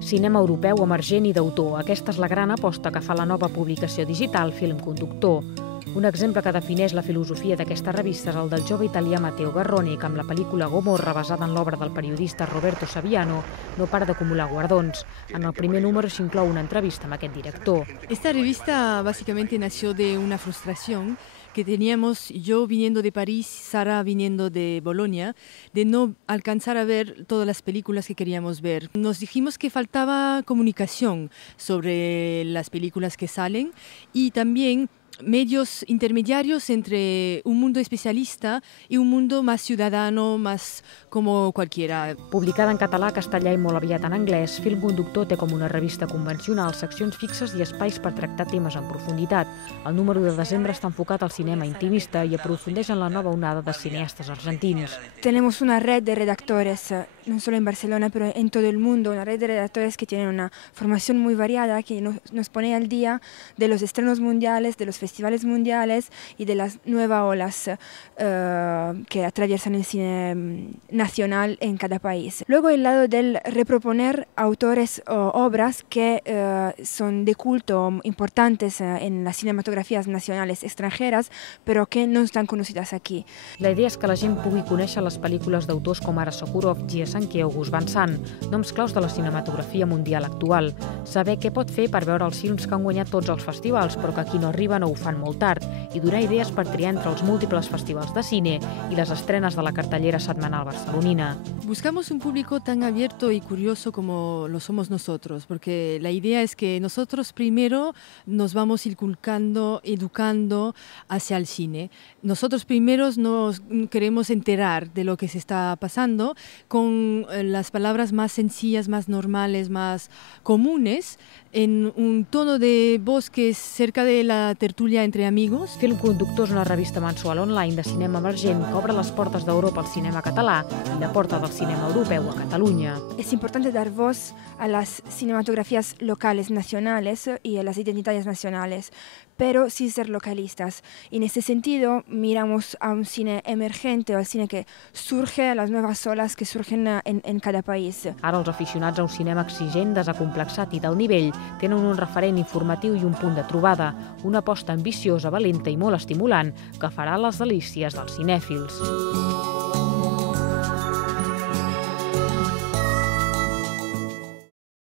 Cinema europeu emergent i d'autor. Aquesta és la gran aposta que fa la nova publicació digital Film Conductor. Un exemple que defineix la filosofia d'aquesta revista és el del jove italià Matteo Garrone, que amb la pel·lícula Gomorra, basada en l'obra del periodista Roberto Saviano, no para d'acumular guardons. En el primer número s'inclou una entrevista amb aquest director. Esta revista básicamente nació de una frustración que teníamos yo viniendo de París, Sara viniendo de Bolonia, de no alcanzar a ver todas las películas que queríamos ver. Nos dijimos que faltaba comunicación sobre las películas que salen y también medios intermediarios entre un mundo especialista y un mundo más ciudadano, más como cualquiera. Publicada en català, castellà i molt aviat en anglès, Film Conductor té com una revista convencional seccions fixes i espais per tractar temes en profunditat. El número de desembre està enfocat al cinema intimista i aprofundeix en la nova onada de cineastes argentins. Tenemos una red de redactores, no solo en Barcelona, pero en todo el mundo, una red de redactores que tienen una formación muy variada, que nos pone al día de los estrenos mundiales, de los festivales mundiales y de las nuevas olas que atraviesan el cine nacional en cada país. Luego el lado del reproponer autores o obras que son de culto importantes en las cinematografías nacionales extranjeras, pero que no están conocidas aquí. La idea és que la gent pugui conèixer les pel·lícules d'autors com ara Sokurov, Jie Sankey o Gus Van Sant, noms claus de la cinematografia mundial actual. Saber què pot fer per veure els films que han guanyat tots els festivals, però que aquí no arriben o ho fan molt tard, i donar idees per triar entre els múltiples festivals de cine i les estrenes de la cartellera setmanal barcelonina. Buscamos un público tan abierto y curioso como lo somos nosotros, porque la idea es que nosotros primero nos vamos inculcando, educando hacia el cine. Nosotros primeros nos queremos enterar de lo que se está pasando con las palabras más sencillas, más normales, más comunes, en un tono de voz que es cerca de la tertulia entre amigos. Film Conductor és una revista mensual online de cinema emergent que obre les portes d'Europa al cinema català i la porta del cinema europeu a Catalunya. Es importante dar voz a las cinematografías locales, nacionales y a las identidades nacionales, pero sin ser localistas. Y en ese sentido miramos a un cine emergente o al cine que surge, a las nuevas olas que surgen en cada país. Ara els aficionats a un cinema exigent, desacomplexat i d'alt nivell tenen un referent informatiu i un punt de trobada, una aposta ambiciosa, valenta i molt estimulant que farà les delícies dels cinèfils.